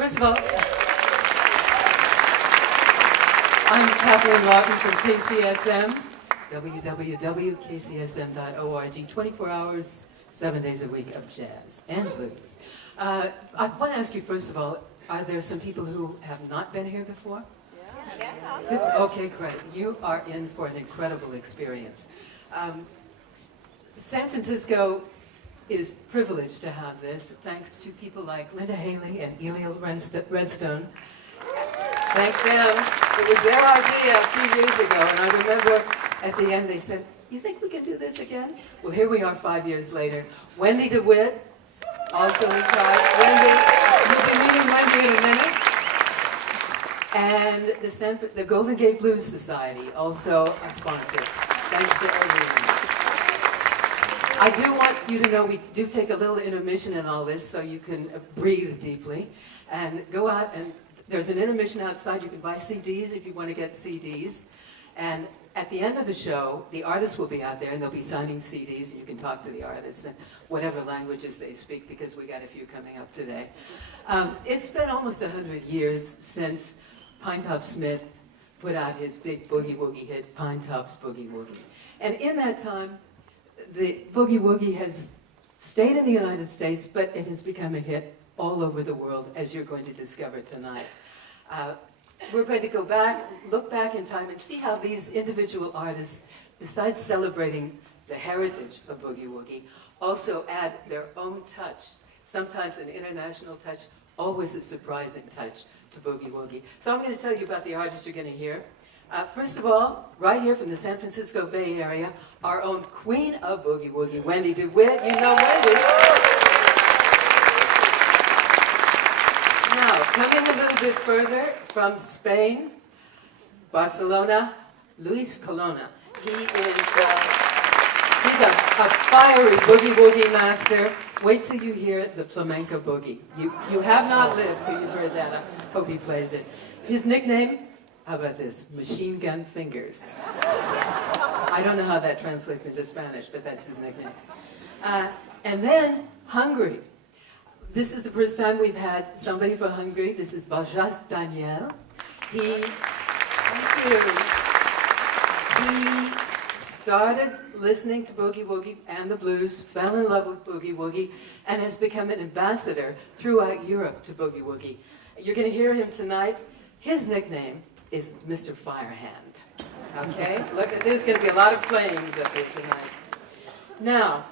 First of all, I'm Kathleen Lawton from KCSM, www.kcsm.org, 24 hours, 7 days a week of jazz and blues. I want to ask you, first of all, are there some people who have not been here before? Yeah. Okay, great. You are in for an incredible experience. San Francisco is privileged to have this, thanks to people like Linda Haley and Elio Redstone. Thank them. It was their idea a few years ago, and I remember at the end they said, "You think we can do this again?" Well, here we are 5 years later. Wendy DeWitt, also in charge. Wendy, you'll be meeting Wendy in a minute. And the Golden Gate Blues Society, also a sponsor. Thanks to everyone. I do want you to know we do take a little intermission in all this so you can breathe deeply and go out, and there's an intermission outside. You can buy CDs if you want to get CDs. And at the end of the show, the artists will be out there and they'll be signing CDs, and you can talk to the artists in whatever languages they speak, because we got a few coming up today. It's been almost 100 years since Pinetop Smith put out his big Boogie Woogie hit, Pinetop's Boogie Woogie. And in that time, the Boogie Woogie has stayed in the United States, but it has become a hit all over the world, as you're going to discover tonight. We're going to go back, look back in time, and see how these individual artists, besides celebrating the heritage of Boogie Woogie, also add their own touch, sometimes an international touch, always a surprising touch to Boogie Woogie. So I'm going to tell you about the artists you're going to hear. First of all, right here from the San Francisco Bay Area, our own queen of Boogie Woogie, Wendy DeWitt. You know Wendy. Now, coming a little bit further from Spain, Barcelona, Luis Colonna. He's a fiery Boogie Woogie master. Wait till you hear the flamenco boogie. You have not lived till you've heard that. I hope he plays it. His nickname, how about this? Machine Gun Fingers. Yes. I don't know how that translates into Spanish, but that's his nickname. And then Hungary. This is the first time we've had somebody from Hungary. This is Balázs Daniel. He started listening to Boogie Woogie and the blues, fell in love with Boogie Woogie, and has become an ambassador throughout Europe to Boogie Woogie. You're going to hear him tonight. His nickname is Mr. Firehand. Okay? Look, there's going to be a lot of flames up here tonight. Now,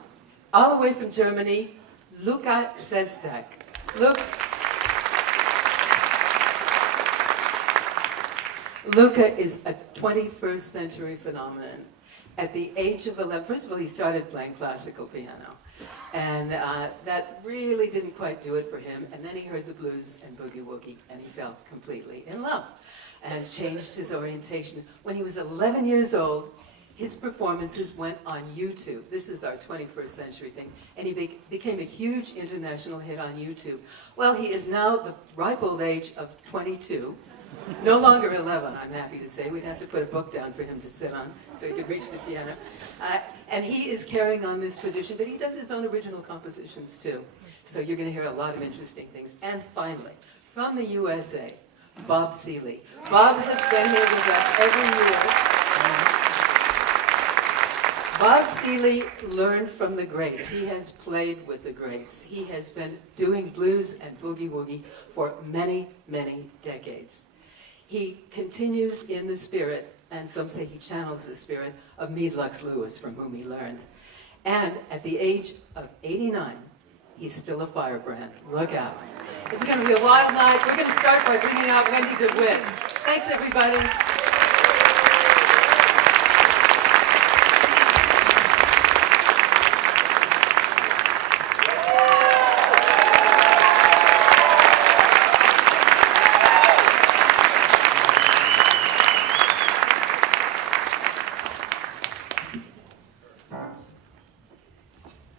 all the way from Germany, Luca Sestak. Luca is a 21st century phenomenon. At the age of 11, first of all, he started playing classical piano. And that really didn't quite do it for him. And then he heard the blues and Boogie Woogie, and he fell completely in love and changed his orientation. When he was 11 years old, his performances went on YouTube. This is our 21st century thing. And he became a huge international hit on YouTube. Well, he is now the ripe old age of 22. No longer 11, I'm happy to say. We'd have to put a book down for him to sit on so he could reach the piano. And he is carrying on this tradition, but he does his own original compositions too. So you're going to hear a lot of interesting things. And finally, from the USA, Bob Seeley. Bob has been here with us every year. Bob Seeley learned from the greats. He has played with the greats. He has been doing blues and Boogie Woogie for many, many decades. He continues in the spirit, and some say he channels the spirit, of Meade Lux Lewis, from whom he learned. And at the age of 89, he's still a firebrand. Look out. It's going to be a wild night. We're going to start by bringing out Wendy DeWitt. Thanks, everybody.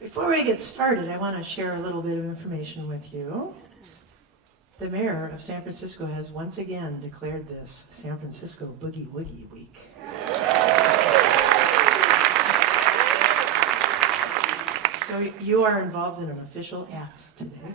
Before we get started, I want to share a little bit of information with you. The mayor of San Francisco has once again declared this San Francisco Boogie Woogie Week. So you are involved in an official act today.